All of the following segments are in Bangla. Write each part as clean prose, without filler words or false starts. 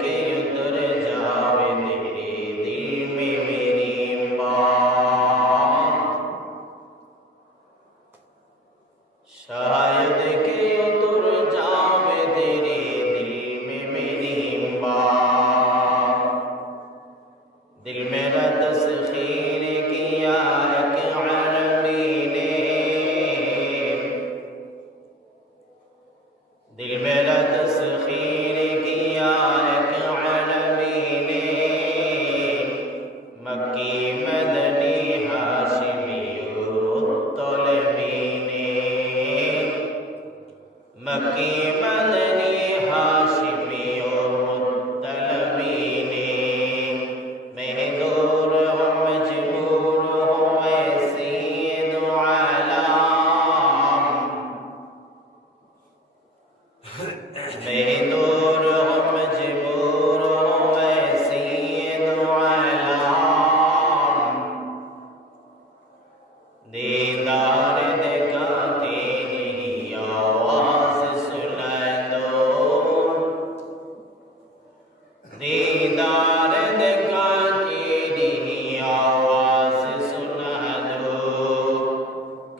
के उतर जावे तेरे दिल में मेरी बात, शायद के उतर जावे तेरे दिल में मेरी बात। दिल मेरा तस्खीर किया एक अरबी ने, दिल मेरा तस्खीर किया एक अरबी ने, मक्की मदनी हाशिमी मुत्तलबी ने, मक्की मदनी हाशिमी मुत्तलबी ने। महदूर हो मजबूर हो ऐसी दो आलम, महदूर हो मजबूर हो ऐसी दो आलम। दीदार देखा तेरी आवाज सुना दो, दीदार देखा तेरी आवाज सुना दो।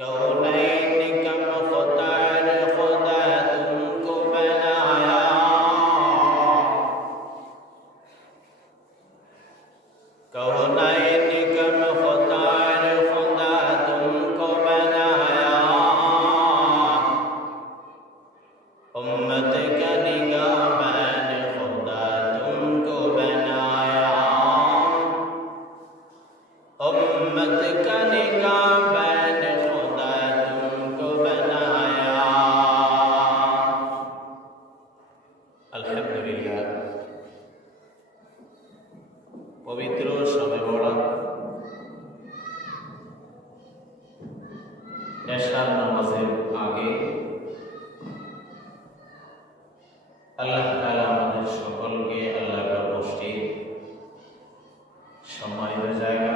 कौनैन का मुख्तार खुदा तुमको बनाया, कौनैन का मुख्तार खुदा तुमको बनाया। उम्मत का निगाहबान खुदा तुमको बनाया, उम्मत का निगाहबान खुदा तुमको बनाया। अल्हम्दुलिल्लाह, पवित्र शबे बरात এশার নামাজের আগে আল্লাহ তাআলা আমাদের সকলকে আল্লাহর মসজিদ সম্মানিত জায়গা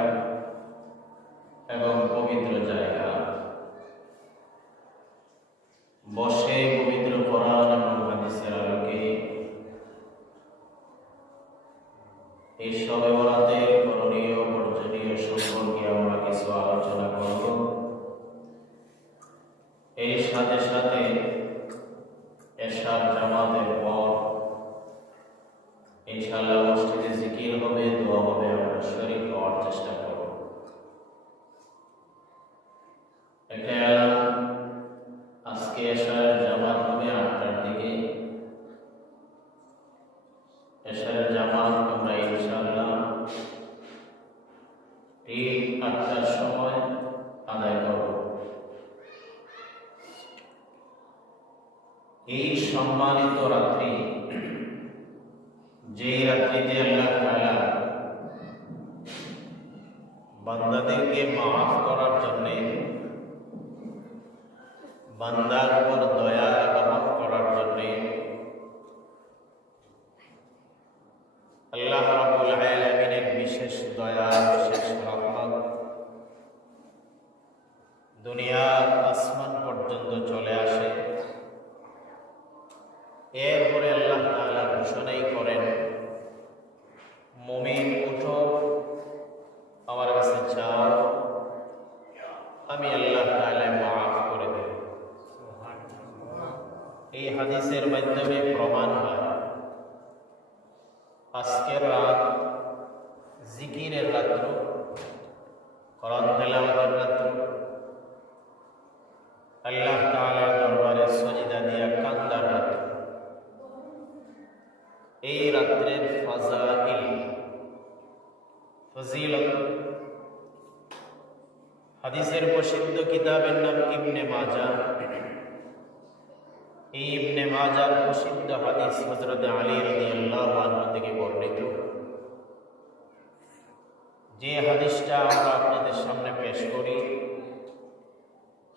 এবং পবিত্র জায়গা বসে পবিত্র কোরআন এবং হাদিসের আলোকে এই শবে বরাতের করণীয় বর্জনীয় সম্পর্কে আমরা কিছু আলোচনা করব। এই সাথে সাথে এশার জামাতের পর ইনশাআল্লাহ মসজিদে জিকির হবে, দোয়া হবে, আমরা শরীক হওয়ার চেষ্টা করব। একটা এলান, আজকে এশার জামাত হবে 8টার দিকে। এশার জামাত আমরা ইনশাআল্লাহ ঠিক 8টার সময় আদায় করব। এই সম্মানিত রাত্রি, যে রাত্রিতে আল্লাহ তাআলা বান্দাদেরকে মাফ করার জন্যে, বান্দার উপর দয়া রহম করার জন্যে আল্লাহ রাব্বুল আলামিনের বিশেষ দয়া, বিশেষ রহমত দুনিয়ার আসমান পর্যন্ত চলে আসে। এরপরে আল্লাহ তাআলা ঘোষণাই করেন, মুমিন উঠো, আমার কাছে চাও, আমি আল্লাহ তাআলা মাফ করে দেব। এই হাদিসের মাধ্যমে প্রমাণ হয় আজকের রাত জিকিরের রাত্র, কোরআন তেলাওয়াতের রাত্র, আল্লাহ তাআলার দরবারে সজদা দিয়া কান্দার রাত্র। এই রাত্রের ফজিলত হাদিসের প্রসিদ্ধ কিতাবের নাম ইবনে মাজাহ। এই ইবনে মাজাহর প্রসিদ্ধ হাদিস হযরত আলী রাদিয়াল্লাহু আনহু থেকে বর্ণিত। যে হাদিসটা আমরা আপনাদের সামনে পেশ করি,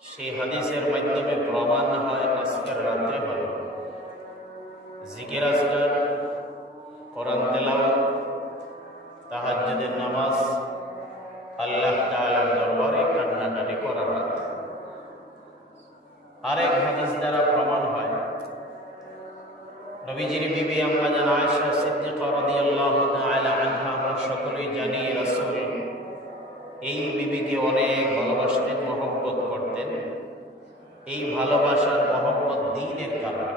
সেই হাদিসের মাধ্যমে প্রমাণ হয় আজকের রাত্রে হয় জিকির আজকার, কোরআন তেলাওয়াত, তাহাজ্জুদের নামাজ, আল্লাহ তাআলার দরবারে কান্নাকাটি করার রাত। আরেক হাদিস দ্বারা প্রমাণ হয় নবীজির বিবি আম্মা জান আয়েশা সিদ্দিকা এই বিবিকে অনেক ভালোবাসতেন, মহব্বত করতেন। এই ভালোবাসার মহব্বত দ্বীনের কারণে।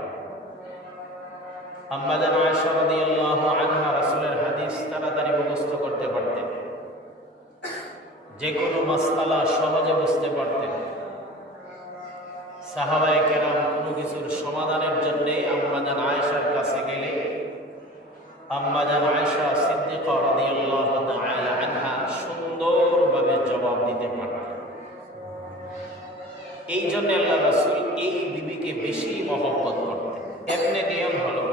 আম্মা জান আয়েশা রাদিয়াল্লাহু আনহা রাসূলের হাদিস তাড়াতাড়ি মুখস্থ করতে পারতেন, যে কোনো মাসআলা সহজে বুঝতে পারতেন। সাহাবায়ে কেরাম কোনো কিছুর সমাধানের জন্য আম্মা জান আয়েশার কাছে গেলে আম্মা জান আয়েশা সিদ্দিকা রাদিয়াল্লাহু তাআলা আনহা সুন্দরভাবে জবাব দিতে পারতেন। এই জন্য আল্লাহ রাসূল এই বিবিকে বেশি মহব্বত করতেন। এমনি নিয়ম হলো,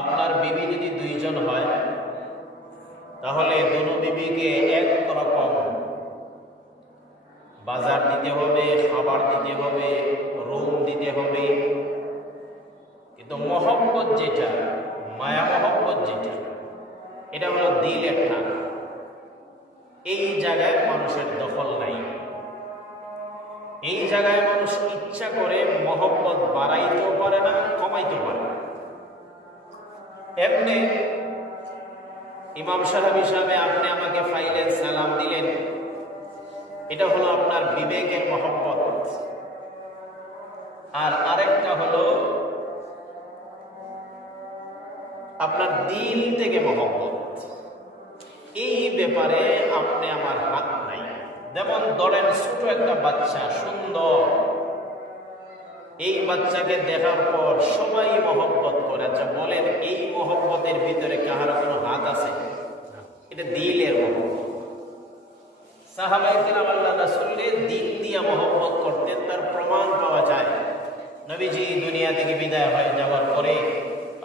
আপনার বিবি যদি দুইজন হয় তাহলে দোনো বিবিকে এক রকম বাজার দিতে হবে, খাবার দিতে হবে, রুম দিতে হবে। কিন্তু মহব্বত যেটা, মায়া মহব্বত যেটা, এটা হলো দিলের টান। এই জায়গায় মানুষের দখল নাই। এই জায়গায় মানুষ ইচ্ছা করে মহব্বত বাড়াইতেও পারে না, কমাইতেও পারে না। এমনি ইমাম সাহেব হিসাবে আপনি আমাকে ফাইলেন, সালাম দিলেন, এটা হলো আপনার বিবেকের মহব্বত। আর আরেকটা হলো আপনার দিল থেকে মহব্বত। এই ব্যাপারে আপনি আমার হাত নাই। যেমন ধরেন ছোট একটা বাচ্চা, সুন্দর, এই বাচ্চাকে দেখার পর সবাই মহব্বত করে। আচ্ছা বলেন, এই মহব্বতের ভিতরে কাহার কোনো হাত আছে? এটা দিলের মহব্বত। সাহাবায়ে কেরাম আল্লাহ রাসূলের দিল দিয়া মহব্বত করতেন, তার প্রমাণ পাওয়া যায়। নবীজি দুনিয়া থেকে বিদায় হয়ে যাওয়ার পরে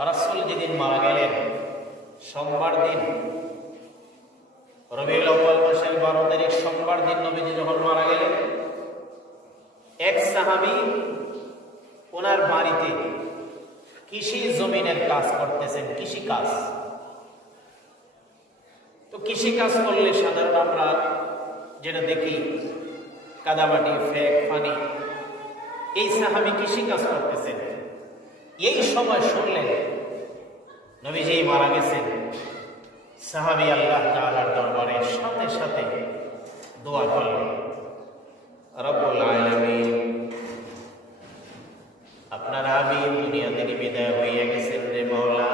রাসূল যেদিন মারা গেলেন, সোমবার দিন, রবিউল আউয়াল মাসের 12 তারিখ সোমবার দিন নবীজি যখন মারা গেলেন, এক সাহাবী ওনার বাড়িতে কৃষি জমিনের কাজ করতেছেন, কৃষি কাজ। তো কৃষি কাজ করলে সাধারণ আমরা যেটা দেখি কাদামাটি, ফেক, পানি। এই সাহাবী কৃষি কাজ করতেছেন। এই সময় শুনলেন নবীজি মারা গেছেন। সাহাবী আল্লাহ তাআলার দরবারে সাথে সাথে দোয়া করলেন, রব্বুল আলামিন, আপনার হাবিব দুনিয়া থেকে বিদায় হয়ে গেছেন রে মাওলা।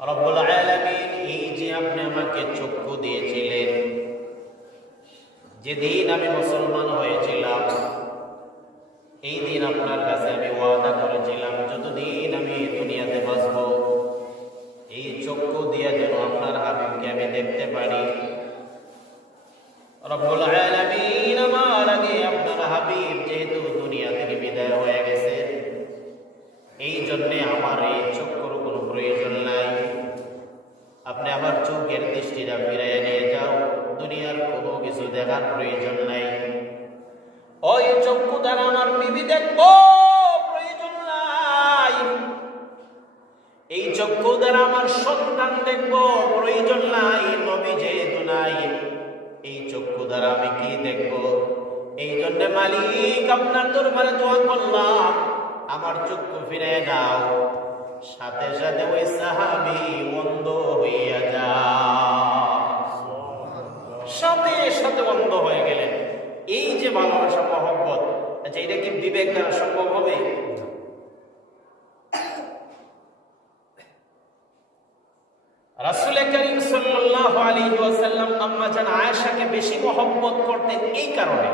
রব্বুল আলামিন, এই যে আপনি আমাকে চক্ষু দিয়েছিলেন, যেদিন আমি মুসলমান হয়েছিলাম, এই দিন আপনার কাছে আমি ওয়াদা করেছিলাম যতদিন আমি দুনিয়াতে বাঁচব, এই চক্ষু দিয়ে যেন আপনার হাবিবকে আমি দেখতে পারি। রব্বুল আলামিন, আমার আগে আপনার হাবিব যেহেতু দুনিয়া থেকে বিদায় হয়ে গেছে, এই জন্যে আমার এই চক্ষুর কোনো প্রয়োজন নাই। আপনি আমার চোখের দৃষ্টিটা ফিরাইয়া নিয়ে যাও, দুনিয়ার কোনো কিছু দেখার প্রয়োজন নাই। ওই চক্ষু দ্বারা আমার বিবি দেখবো, প্রয়োজন নাই। এই চক্ষু দ্বারা আমার সন্তান দেখবো, প্রয়োজন নাই। নবী যেহেতু নাই, এই চক্ষু দ্বারা আমি কি দেখবো? এই জন্য মালিক আপনার দরবারে দোয়া করলাম, আমার চক্ষু ফিরে দাও। সাথে সাথে ওই সাহাবী অন্ধ হইয়া যায়, সাথে সাথে অন্ধ হয়ে গেলেন। এই যে ভালোবাসা, মহব্বত, আচ্ছা এটা কি বিবেক দ্বারা সম্ভব হবে? রাসূল করিম সাল্লাল্লাহু আলাইহি ওয়াসাল্লাম আম্মা জান আয়েশাকে বেশি মহব্বত করতেন এই কারণে।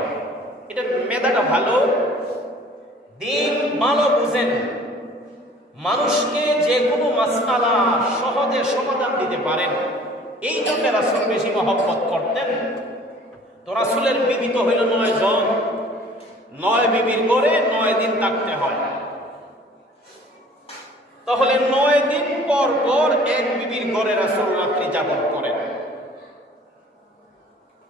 এটা মেধাটা ভালো, দিন ভালো বুঝেন, মানুষকে যে কোনো মাসআলা সহজে সমাধান দিতে পারেন, এই জন্য রাসূল বেশি মহব্বত করতেন। তো রাসূলের বিবি তো হইল 9 জন, 9 বিবির ঘরে 9 দিন থাকতে হয়। তাহলে 9 দিন পর পর এক বিবির ঘরে রাসূল রাত্রি যাপন করেন।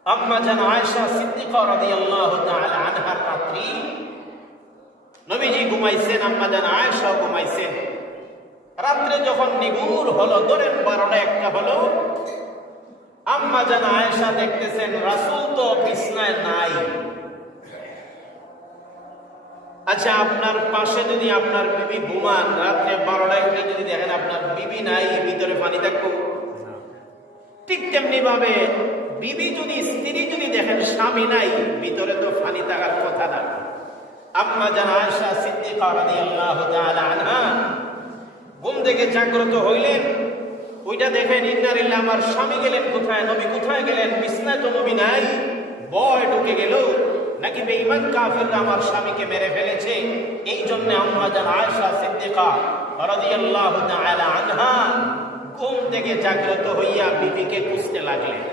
আম্মা জান আয়েশা সিদ্দিকা রাদিয়াল্লাহু তাআলা আনহার রাত্রি নবীজি ঘুমাইছেন, আম্মা জান আয়েশা ঘুমাইছেন। রাত্রে যখন নিগুর হলো, ধরেন 12টা-1টা হলো, আম্মা জান আয়েশা দেখতেছেন রাসূল তো বিছনায় নাই। আচ্ছা আপনার পাশে যদি আপনার বিবি ঘুমান, রাত্রে 12টায় উঠে যদি দেখেন আপনার বিবি নাই, ভিতরে পানি থাকবো? ঠিক তেমনি ভাবে বিবি যদি স্ত্রী যদি দেখেন স্বামী নাই, ভিতরে তো ফানি থাকার কথা না। আম্মা জান আয়েশা সিদ্দিকা রাদিয়াল্লাহু তাআলা আনহা ঘুম থেকে জাগ্রত হইলেন, ওইটা দেখেন ইন্নারিল্লাহ, আমার স্বামী গেলেন কোথায়, নবী কোথায় গেলেন, বিছনায় তো নবী নাই, ভয় ঢুকে গেল, নাকি বেঈমান কাফিররা আমার স্বামীকে মেরে ফেলেছে। এই জন্য আম্মা জান আয়েশা সিদ্দিকা রাদিয়াল্লাহু তাআলা আনহা ঘুম থেকে জাগ্রত হইয়া বিবিকে খুঁজতে লাগলেন,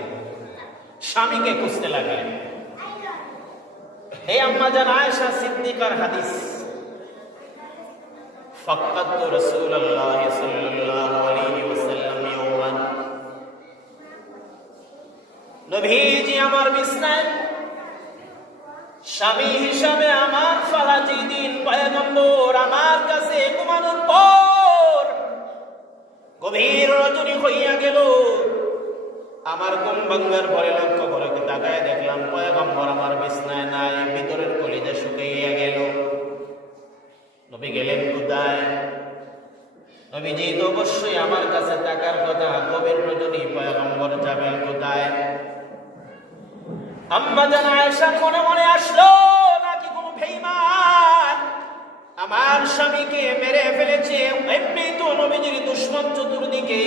স্বামীকে খুঁজতে লাগলেন। হে আম্মা জান আয়েশা সিদ্দিকার হাদিস, ফাক্কাতু রাসূলুল্লাহ সাল্লাল্লাহু আলাইহি ওয়াসাল্লাম ইয়াওমান, নবীজি আমার বিছনায় স্বামী হিসাবে আমার ফালাজি দিন পয়গম্বর আমার কাছে ঘুমানোর পর গভীর রজনী হইয়া গেল। আমার ঘুম ভাঙার পরে লক্ষ্য করে তাকায় দেখলাম পয়গম্বর আমার বিছনায় নাই, ভিতরের কলিজা শুকাইয়া গেল। নবী গেলেন কোথায়? নবীজি তো অবশ্যই আমার কাছে থাকার কথা, গভীর রজনী পয়গম্বর যাবেন কোথায়? আম্মা জান আয়েশা মনে মনে আসলো, নাকি কোনো বেঈমান আমার স্বামীকে মেরে ফেলেছে, এমনি তো নবীজির দুশমন চতুর্দিকে।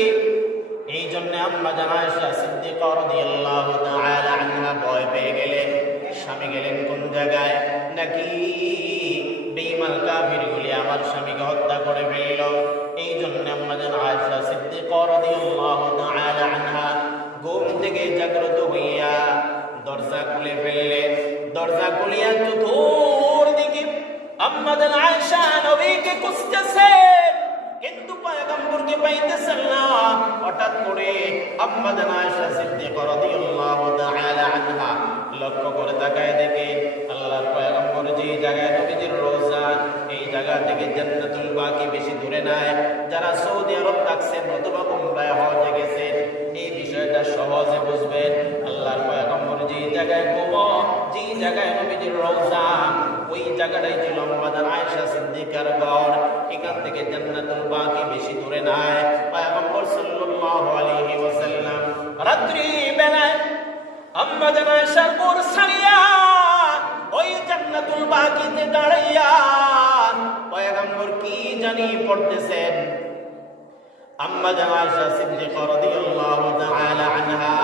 এই জন্য আম্মা জান আয়েশা সিদ্দিকা রাদিয়াল্লাহু তাআলা আনহা ভয় পেয়ে গেলেন, স্বামী গেলেন কোন জায়গায়, নাকি বেঈমান কাফিরগুলি আমার স্বামীকে হত্যা করে ফেলল। এই জন্য আম্মা জান আয়েশা সিদ্দিকা রাদিয়াল্লাহু তাআলা আনহা ঘুম থেকে জাগ্রত হইয়া দরজা খুলে ফেললেন। দরজা খুলিয়া চতুর্দিকে আম্মা জান আয়েশা নবীকে খুঁজতেছেন, কিন্তু পয়গম্বরকে পাইতেছেন না। হঠাৎ করে আম্মা জান আয়েশা সিদ্দিকা রাদিয়াল্লাহু তাআলা আনহা লক্ষ্য করে তাকায় দেখে আল্লাহর পয়গম্বর যে জায়গায় নবীজির রওজা, এই জায়গা থেকে জান্নাতুল বাকি বেশি দূরে নাই। যারা সৌদি আরব থাকছেন অথবা উমরায় হজে গেছেন, এই বিষয়টা সহজে বুঝবেন। আল্লাহর পয়গম্বর যে জায়গায় ঘুমো, যে জায়গায় নবীজির রওজা, ওই জায়গাটাই ছিল আম্মা জান আয়েশা সিদ্দিকার ঘর। এখান থেকে জান্নাতুল বাকি বেশি দূরে নাই। পয়গম্বর সাল্লাল্লাহু আলাইহি ওয়াসাল্লাম রাত্রি বেলায় আম্মা জান আয়েশার ঘর ছাড়িয়া ওই জান্নাতুল বাকিতে দাঁড়াইয়া পয়গম্বর কি জানি পড়তেছেন। আম্মা জান আয়েশা সিদ্দিকা রাদিয়াল্লাহু তাআলা আনহা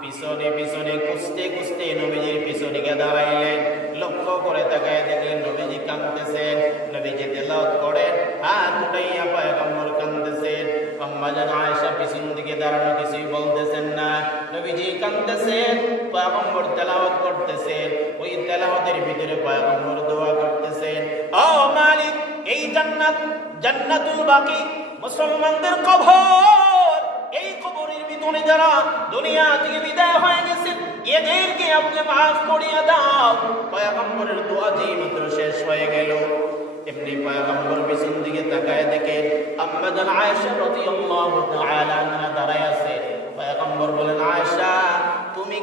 পিছনে পিছনে খুঁজতে খুঁজতে নবীজির পিছনে গিয়ে দাঁড়াইলেন। লক্ষ্য করে তাকায় দেখলেন নবীজি কাঁদতেছেন, নবীজি তেলাওয়াত করেন, হাত উঠাইয়া পয়গম্বর কাঁদতেছেন। আম্মা জান আয়েশা পিছন দিকে দাঁড়ানো, কিছুই বলতেছেন না। নবীজি কাঁদতেছেন, পয়গম্বর তেলাওয়াত করতেছেন। ওই তেলাওয়াতের ভিতরে পয়গম্বর দোয়া করতেছেন, ও মালিক, এই জান্নাত, জান্নাতুল বাকি মুসলমানদের কবর, এই কবরের ভিতরে যারা দুনিয়া থেকে বিদায় হয়ে গেছেন, এদেরকে আপনি মাফ করিয়া দাও। পয়গম্বরের দোয়া যেই মাত্র শেষ হয়ে গেল, এমনি পয়গম্বর পিছন দিকে তাকায় দেখেন আম্মা জান আয়েশা রাদিয়াল্লাহু তাআলা আনহা দাঁড়ায় আছে। পয়গম্বর বলেন, আয়েশা তুমি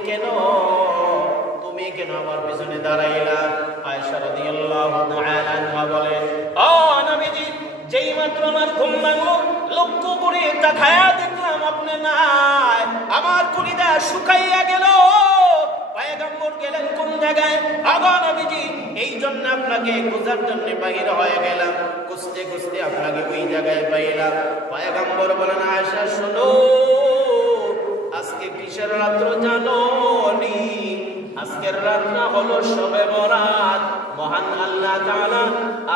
কেন আমার পিছনে দাঁড়াইলা? আয়েশা রাদিয়াল্লাহু তাআলা আনহা বলেন, ও নবীজি, যেই মাত্র আমার ঘুম ভাঙলো, লক্ষ্য করে তাকায়া দেখলাম আপনি নাই, আমার কলিজা শুকাইয়া গেল। পয়গম্বর গেলেন কোন জায়গায়? আগো নবীজি, এই জন্য আপনাকে খোঁজার জন্য বাহির হয়ে গেলাম, খুঁজতে খুঁজতে আপনাকে ওই জায়গায় পাইলাম। পয়গম্বর বলেন, আয়েশা শোনো, আজকে কিসের রাত্র জানো নি? আজকের রাতটা হলো শবে বরাত। মহান আল্লাহ তাআলা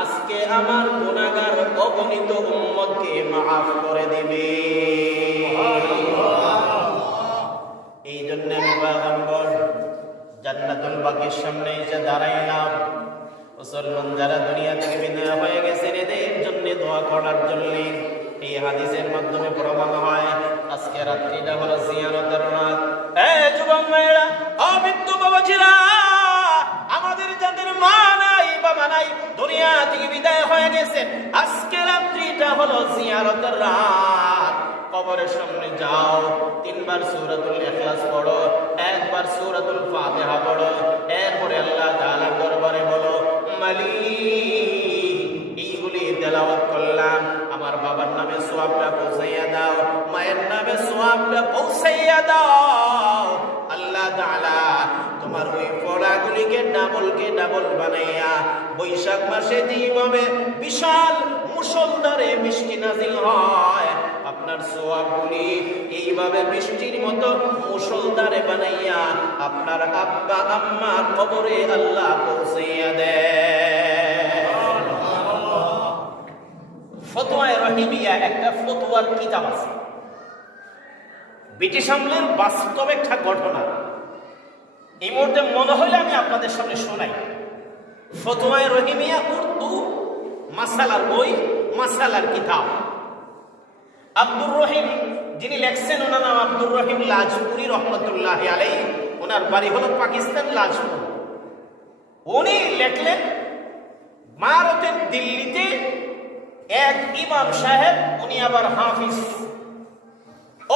আজকে আমার গুনাহগার অগণিত উম্মতকে মাফ করে দিবে। এই জন্য আমি পয়গম্বর জান্নাতুল বাকির সামনে এসে দাঁড়াইলাম। মুসলমান যারা দুনিয়া থেকে বিদায় হয়ে গেছেন, এদের জন্য দোয়া করার জন্য। এই হাদিসের মাধ্যমে প্রমাণ হয় আজকে রাত্রিটা হলো জিয়ারতের রাত। যুবক ভাইয়েরা, মৃত্যু বাবাজিরা, আমাদের যাদের মা নাই বাবা নাই, দুনিয়া থেকে বিদায় হয়ে গেছেন, আজকে রাত্রিটা হলো জিয়ারতের রাত। কবরের সামনে যাও, 3 বার সূরাতুল ইখলাস পড়ো, 1 বার সূরাতুল ফাতিহা পড়ো, এরপরে আল্লাহ তাআলার দরবারে বলো, মালিক, এইগুলি তেলাওয়াত করলাম, আমার বাবার নামে সওয়াবটা পৌঁছাইয়া দাও, মায়ের নামে জান্নাতের সওয়াবটা পৌঁছাইয়া দাও। আল্লাহ তাআলা তোমার ওই পড়াগুলিকে ডাবল বানাইয়া বৈশাখ মাসে যেভাবে বিশাল মুষলধারে বৃষ্টি নাজিল হয়, আপনার সওয়াবগুলি এইভাবে বৃষ্টির মতো মুষলধারে বানাইয়া আপনার আব্বা আম্মার কবরে আল্লাহ পৌঁছাইয়া দেয়। ফতোয়ায়ে রহিমিয়া একটা ফতোয়ার কিতাব আছে, ব্রিটিশ আমলের বাস্তব একটা ঘটনা। এই মুহূর্তে মনে হইলে আমি আপনাদের সামনে শোনাই। ফতোয়ায়ে রহিমিয়া উর্দু মাসালার বই, মাসালার কিতাব। আব্দুর রহিম যিনি লেখছেন, ওনার নাম আব্দুর রহিম লাজপুরি রহমতুল্লাহ আলাইহি। ওনার বাড়ি হলো পাকিস্তান, লাজপুর। উনি লেখলেন ভারতের দিল্লিতে এক ইমাম সাহেব, উনি আবার হাফিজ,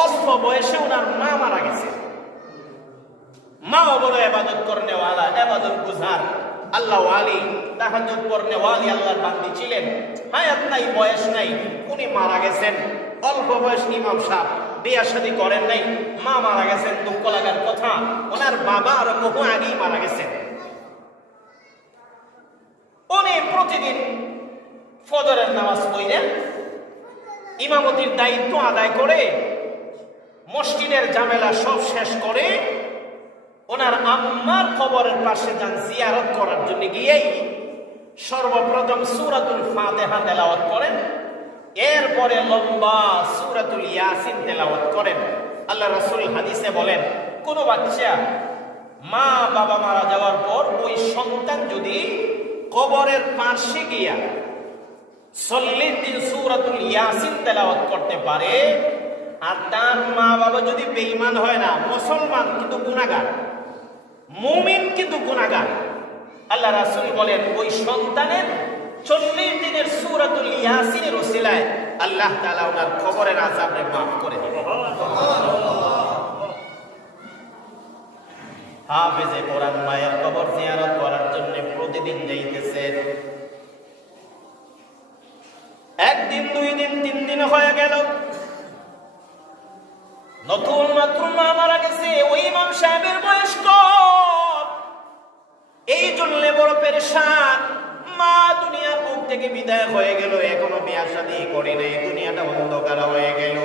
অল্প বয়সে ওনার মা মারা গেছে। মাও বড় ইবাদত করনেওয়ালা, ইবাদত গুজার, আল্লাহ ওয়ালি, তাহাজ্জুদ পড়নেওয়ালি আল্লাহর বান্দি ছিলেন। হায়াত নাই, বয়স নাই, উনি মারা গেছেন। অল্প বয়স ইমাম সাহেব, বিয়ে শাদী করেন নাই, মা মারা গেছেন। দুঃখ লাগার কথা, ওনার বাবা আরো বহু আগেই মারা গেছেন। উনি প্রতিদিন ফজরের নামাজ পড়েন, ইমামতির দায়িত্ব আদায় করে মসজিদের ঝামেলা সব শেষ করে ওনার আম্মার কবরের পাশে যান জিয়ারত করার জন্য। গিয়েই সর্বপ্রথম সূরাতুল ফাতিহা তেলাওয়াত করেন, এরপরে লম্বা সূরাতুল ইয়াসিন তেলাওয়াত করেন। আল্লাহ রাসূল হাদিসে বলেন, কোন বাচ্চা মা বাবা মারা যাওয়ার পর ওই সন্তান যদি কবরের পাশে গিয়া 40 দিন সূরাতুল ইয়াসিন তেলাওয়াত করতে পারে, আর তার মা বাবা যদি বেঈমান হয় না, মুসলমান কিন্তু গুনাহগার, মুমিন কিন্তু গুনাহগার, আল্লাহ রাসূল বলেন ওই সন্তানের 40 দিনের সূরাতুল ইয়াসিনের ওসিলায় আল্লাহ তাআলা ওনার কবরের আযাবকে মাফ করে দিবেন। হাফেজে কোরআন মায়ের কবর জিয়ারত করার জন্য প্রতিদিন যাইতেছেন। একদিন, 2 দিন, 3 দিন হয়ে গেল, নতুন মাত্র মা মারা গেছে। ওই ইমাম সাহেবের বয়স কম, এই জন্য বড় পেরেশান। মা দুনিয়ার বুক থেকে বিদায় হয়ে গেল, এখনো বিয়ে শাদী করে নাই, দুনিয়াটা অন্ধকার হয়ে গেল।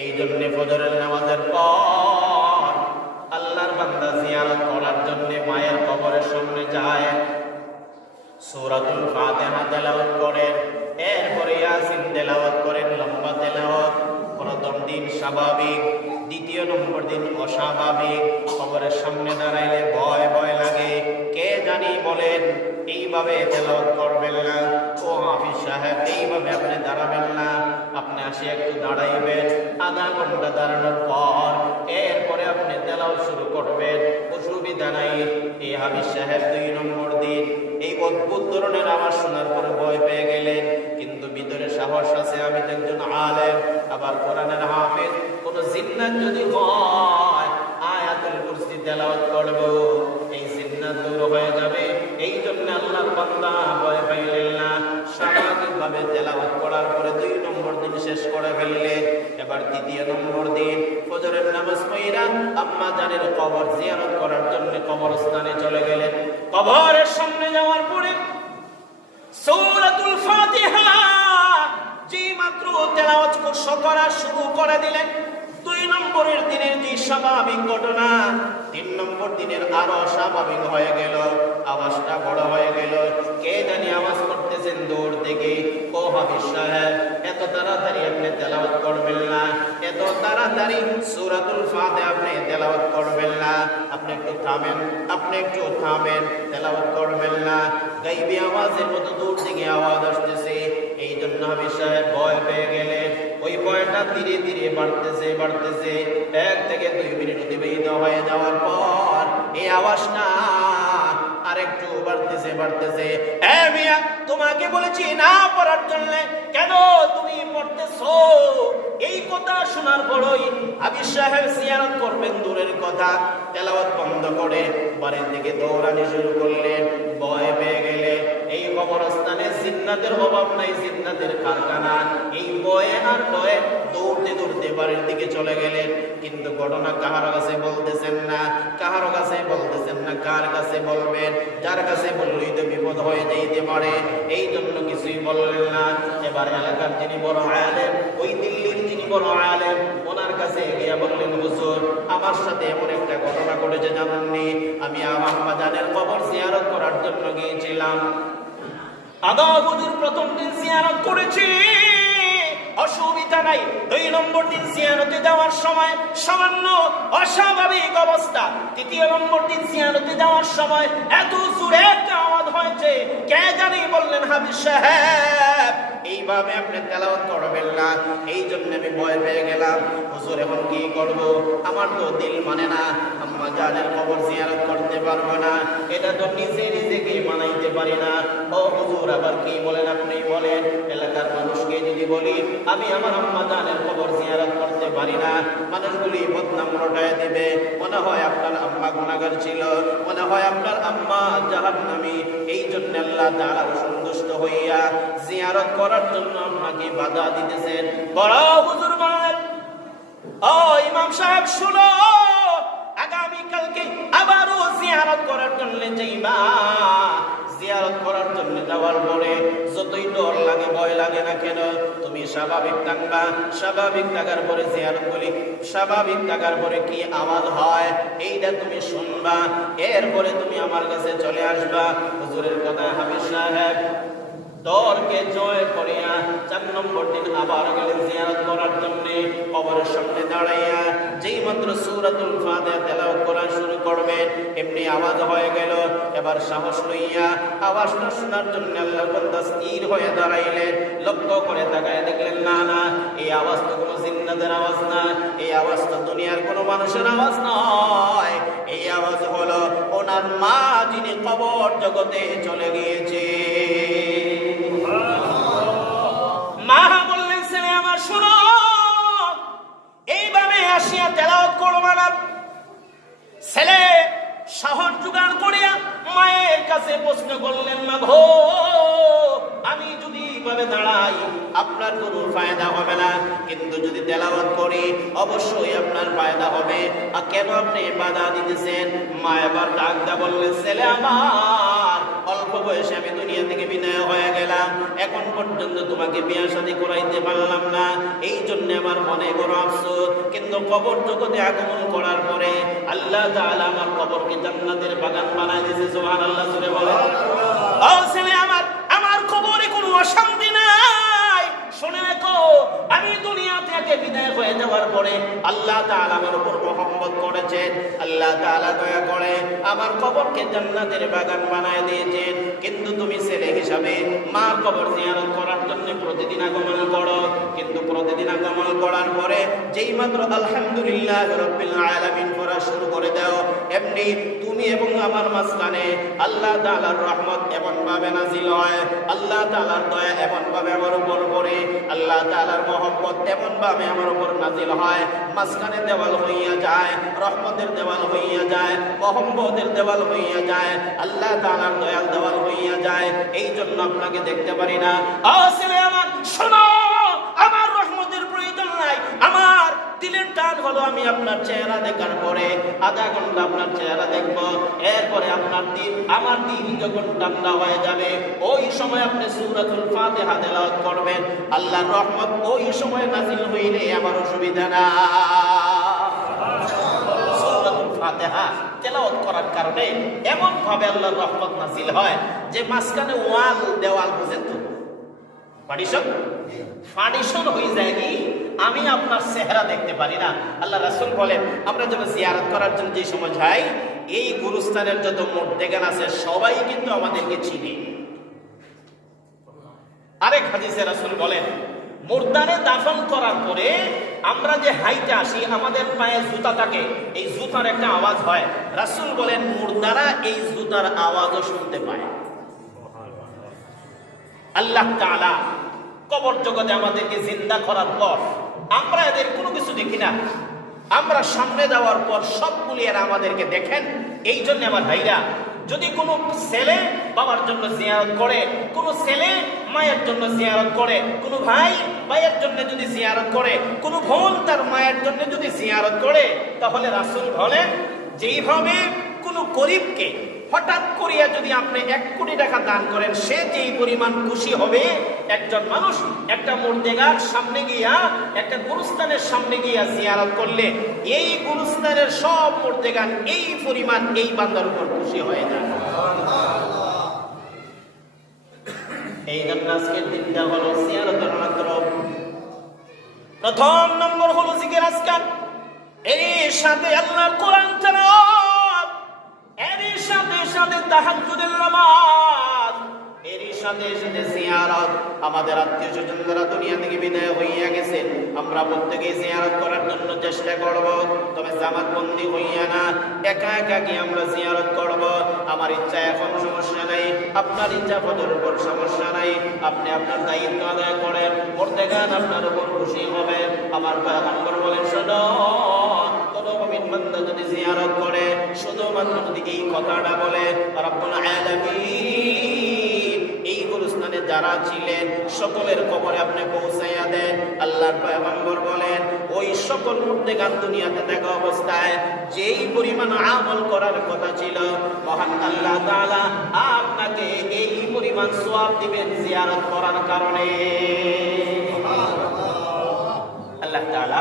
এই জন্য ফজরের নামাজের পর আল্লাহর বান্দা জিয়ারত করার জন্য মায়ের কবরের সামনে যায়, সূরাতুল ফাতিহা তেলাওয়াত করেন, এরপরে ইয়াসিন তেলাওয়াত করেন, লম্বা তেলাওয়াত। প্রথম দিন স্বাভাবিক, দ্বিতীয় নম্বর দিন অস্বাভাবিক। কবরের সামনে দাঁড়াইলে ভয় ভয় লাগে, কে জানি বলেন এইভাবে তেলাওয়াত করবেন না, ও হাফিজ সাহেব এইভাবে আপনি দাঁড়াবেন না, আপনি আসি একটু দাঁড়াইবেন। আধা ঘন্টা দাঁড়ানোর পর এরপরে আপনি তেলাওয়াত শুরু করবেন, অসুবিধা নাই। এই হাফিজ সাহেব 2 নম্বর দিন এই অদ্ভুত ধরনের আওয়াজ শোনার পরে ভয় পেয়ে গেলেন, কিন্তু ভিতরে সাহস আছে, আমি তো একজন আলেম, আবার কোরআনের হাফেজ, কোন জিন্নাত যদি হয় আয়াতুল কুরসি তেলাওয়াত করব, এই জিন্নাত দূর হয়ে যাবে। এই জন্য আল্লাহর বান্দা ভয় পাইলেন না, স্বাভাবিকভাবে তেলাওয়াত করার পরে 2 নম্বর দিন শেষ করে ফেললেন। এবার 3 নম্বর দিন ফজরের নামাজ পড়া আম্মা জানের কবর জিয়ারত করার জন্য কবরস্থানে চলে গেলেন। কবরের সামনে যাওয়ার পরে সূরাতুল ফাতিহা যে মাত্র তেলাওয়াত করা শুরু করে দিলেন। 2 নম্বরের দিনের যে স্বাভাবিক ঘটনা 3 নম্বর দিনের আরো স্বাভাবিক হয়ে গেল, আওয়াজটা বড় হয়ে গেল। কে জানি আওয়াজ করতেছেন দূর থেকে, ও হাফিজ সাহেব এত তাড়াতাড়ি আপনি তেলাওয়াত করবেন না, এত তাড়াতাড়ি সূরাতুল ফাতিহা আপনি তেলাওয়াত করবেন না, আপনি একটু থামেন, আপনি একটু থামেন, তেলাওয়াত করবেন না। গায়বী আওয়াজের মতো দূর থেকে আওয়াজ আসতেছে। এই জন্য হাফিজ সাহেব ভয় পেয়ে গেলেন। ওই ভয়টা ধীরে ধীরে বাড়তেছে, 1 থেকে 2 মিনিট অতিবাহিত হয়ে যাওয়ার পর এই আওয়াজটা আরেকটু বাড়তেছে। মিয়া, তোমাকে বলেছি না পড়ার জন্য, কেন তুমি পড়তেছো? এই কথা শোনার পরই হাফিজ সাহেব জিয়ারত করবেন দূরের কথা, তেলাওয়াত বন্ধ করে বাড়ির দিকে দৌড়ানি শুরু করলেন। ভয় পেয়ে গেলে এই কবরস্থানে জিন্নাতের অভাব নাই, জিন্নাতের কারখানা। এই ভয়ে আর ভয়ে দৌড়তে দৌড়তে বাড়ির দিকে চলে গেলেন। কিন্তু ঘটনা কাহার কাছে বলতেছেন না, কাহার কাছে বলতেছেন না। কার কাছে বলবেন? যার কাছে বললেই তো বিপদ হয়ে যাইতে পারে, এই জন্য কিছুই বললেন না। এবার এলাকার যিনি বড় আলেম, ওই দিল্লির যিনি বড় আলেম, ওনার কাছে গিয়ে বললেন, হুজুর আমার সাথে এমন একটা ঘটনা ঘটেছে জানেননি, আমি আমার আম্মা জানের কবর জিয়ারত করার জন্য গিয়েছিলাম। আগা হুজুর প্রথম দিন জিয়ারত করেছি, অসুবিধা নাই। 2 নম্বর দিন জিয়ারতে যাওয়ার সময় সামান্য অস্বাভাবিক অবস্থা। 3 নম্বর দিন জিয়ারতে যাওয়ার সময় এত জোরে একটা আওয়াজ হয়েছে, কে জানি বললেন, হাবিব সাহেব এইভাবে আপনি তেলাওয়াত করবেন না। এই জন্য আমি ভয় পেয়ে গেলাম, হুজুর এখন কি করব? আমার তো দিল মানে না, আম্মা জানের কবর জিয়ারত করতে পারবো না, এটা তো নিজে নিজেকে মানাইতে পারি না। ও হুজুর আবার কি বলেন? আপনি বলেন। এলাকার মানুষকে যদি বলি আমি আমার আম্মা জানের কবর জিয়ারত করতে পারি না, মানুষগুলি বদনাম রটায় দিবে, মনে হয় আপনার আম্মা গুনাহগার ছিল, মনে হয় আপনার আম্মা জাহান্নামী। এই জন্য আল্লাহ তাআলা সন্তুষ্ট হইয়া জিয়ারত করার জন্য আপনাকে বাধা দিতেছেন। বড় হুজুর বলেন, ও ইমাম সাহেব শুনো, আগামী কালকে আবারও জিয়ারত করার জন্য যাইবা। জিয়ারত করার জন্য যাওয়ার পরে যতই ডর লাগে ভয় লাগে না কেন, তুমি স্বাভাবিক থাকবা। স্বাভাবিক থাকার পরে জিয়ারত বলি, স্বাভাবিক থাকার পরে কি আওয়াজ হয় এইটা তুমি শুনবা, এরপরে তুমি আমার কাছে চলে আসবা। হুজুরের কথা হাবিব সাহেব দরকে জয় করিয়া 4 নম্বর দিন আবার গেলেন জিয়ারত করার জন্য। কবরের সামনে দাঁড়াইয়া যেই মাত্র সূরাতুল ফাতিহা তেলাওয়াত করা শুরু করবেন, এমনি আওয়াজ হয়ে গেল। এবার সাহস লইয়া আওয়াজটা শোনার জন্য আল্লাহর বান্দা স্থির হয়ে দাঁড়াইলেন। লক্ষ্য করে তাকায় দেখলেন, না না, এই আওয়াজ তো কোনো জিন্নাতের আওয়াজ না, এই আওয়াজ তো দুনিয়ার কোনো মানুষের আওয়াজ নয়। এই আওয়াজ হলো ওনার মা যিনি কবর জগতে চলে গিয়েছে। মা বললেন, ছেলে আমার শোনো, এইভাবে আসিয়া তেলাওয়াত করবা না। ছেলে সাহস জোগাড় করিয়া মায়ের কাছে প্রশ্ন করলেন, মা গো, আমি যদি এইভাবে দাঁড়াই আপনার কোনো ফায়দা হবে না, কিন্তু যদি তেলাওয়াত করি অবশ্যই আপনার ফায়দা হবে। আর কেন আপনি বাধা দিতেছেন? মা এবার ডাক দা বললেন, ছেলে আমার, অল্প বয়সে আমি দুনিয়া থেকে বিদায় হয়ে গেলাম, এখন পর্যন্ত তোমাকে বিয়ে শাদী করাইতে পারলাম না, এই জন্য আমার মনে বড় আফসোস। কিন্তু কবর জগতে আগমন করার পরে আল্লাহ তাআলা আমার কবরকে জান্নাতের বাগান বানায় দিয়েছে। সুবহানাল্লাহ জোরে বলেন। ও ছেলে আমার, আমার কবরে কোনো অশান্তি নাই। শুনে রাখো, আমি দুনিয়া থেকে বিদায় হয়ে যাওয়ার পরে আল্লাহ তাআলা আমার উপর রহমত করেছেন, আল্লাহ তাআলা দয়া করে আমার কবরকে জান্নাতের বাগান বানায় দিয়েছেন। কিন্তু তুমি ছেলে হিসাবে মার কবর জিয়ারত করার জন্য প্রতিদিন আগমন করো। কিন্তু প্রতিদিন আগমন করার পরে যেই মাত্র আলহামদুলিল্লাহ রাব্বিল আলামিন পড়া শুরু করে দাও, এমনি তুমি এবং আমার মাঝখানে আল্লাহ তাআলার রহমত এমন ভাবে নাজিল হয়, আল্লাহ তাআলার দয়া এমন ভাবে আমার উপর পড়ে, আল্লাহ তাআলার মহব্বত এমন ভাবে আমার উপর নাজিল হয়, মাঝখানে দেওয়াল হইয়া যায়, রহমতের দেওয়াল হইয়া যায়, মহব্বতের দেওয়াল হইয়া যায়, আল্লাহ তাআলার দয়াল দেওয়াল হইয়া যায়। এই জন্য আপনাকে দেখতে পারি না। ছেলে আমার শোনো, আমার রহমতের প্রয়োজন নাই, আমার দিলের টান হলো আমি আপনার চেহারা দেখার পরে আধা ঘন্টা আপনার চেহারা দেখব, এরপরে আপনার দিল, আমার দিল যখন ঠান্ডা হয়ে যাবে ওই সময় আপনি সূরাতুল ফাতিহা তেলাওয়াত করবেন, আল্লাহর রহমত ওই সময় নাযিল হইলে আমার অসুবিধা না। সূরাতুল ফাতিহা তেলাওয়াত করার কারণে এমন ভাবে আল্লাহর রহমত নাযিল হয় যে মাঝখানে ওয়াল দেওয়াল বুঝেন তো ফাডিশন হয়ে যায় কি, আমি আপনার চেহারা দেখতে পারি না। আল্লাহ রাসূল বলেন, আমরা যখন জিয়ারত করার জন্য যে সময় যাই, এই গুরুস্থানের যত মুর্দেগান আছে সবাই কিন্তু আমাদেরকে চিনে। আরেক হাদিসে রাসূল বলেন, মুর্দারে দাফন করার পরে আমরা যে হাইটে আসি, আমাদের পায়ে জুতা থাকে, এই জুতার একটা আওয়াজ হয়। রাসূল বলেন, মুর্দারা এই জুতার আওয়াজও শুনতে পায়। আল্লাহ তাআলা কবর জগতে আমাদেরকে জিন্দা করার পর আমরা এদের কোনো কিছু দেখি না, আমরা সামনে যাওয়ার পর সবগুলি এরা আমাদেরকে দেখেন। এই জন্য আমার ভাইরা, যদি কোনো ছেলে বাবার জন্য জিয়ারত করে, কোনো ছেলে মায়ের জন্য জিয়ারত করে, কোনো ভাই ভাইয়ের জন্য যদি জিয়ারত করে, কোনো বোন তার মায়ের জন্য যদি জিয়ারত করে, তাহলে রাসূল বলেন যেইভাবে কোনো গরিবকে হঠাৎ করিয়া যদি আপনি 1 কোটি টাকা দান করেন, সে যেই পরিমাণ খুশি হবে, একজন মানুষ একটা মুর্দেগার সামনে গিয়া, একটা গুরুস্থানের সামনে গিয়া জিয়ারত করলে এই গুরুস্থানের সব মুর্দেগান এই পরিমাণ এই বান্দার উপর খুশি হয়ে যায়। এই জন্য আজকের দিনটা হলো জিয়ারতের মাধ্যম। প্রথম নম্বর হলো জিকির আজকার, এর সাথে আল্লাহর কোরআন তেলাওয়াত, এর সাথে সাথে তাহাজ্জুদের নামাজ, এর সাথে সাথে জিয়ারত। আমাদের আত্মীয় স্বজন যারা দুনিয়া থেকে বিদায় হইয়া গেছেন, আমরা প্রত্যেকেই জিয়ারত করার জন্য চেষ্টা করব, তবে জামাতবন্দি হইয়া না, একা একা কি আমরা জিয়ারত করব। আমার ইচ্ছা এখন সমস্যা নাই, আপনার ইচ্ছা পদের উপর সমস্যা নাই, আপনি আপনার দায়িত্ব আদায় করেন, প্রত্যেকান আপনার উপর খুশি হবে। আমার পয়গম্বর বলেন, শোনো, কোনো মুমিন বান্দা যদি জিয়ারত করে, শুধুমাত্র যদি এই কথাটা বলে, রব্বুল আলামিন এই গুরুস্থানে যারা ছিলেন সকলের কবরে আপনি পৌঁছাইয়া দেন, আল্লাহর পয়গম্বর বলেন ওই সকল মুর্দেগান দুনিয়াতে থাকা অবস্থায় যেই পরিমাণ আমল করার কথা ছিল, মহান আল্লাহ তাআলা আপনাকে এই পরিমাণ সওয়াব দিবেন জিয়ারত করার কারণে। আল্লাহ তাআলা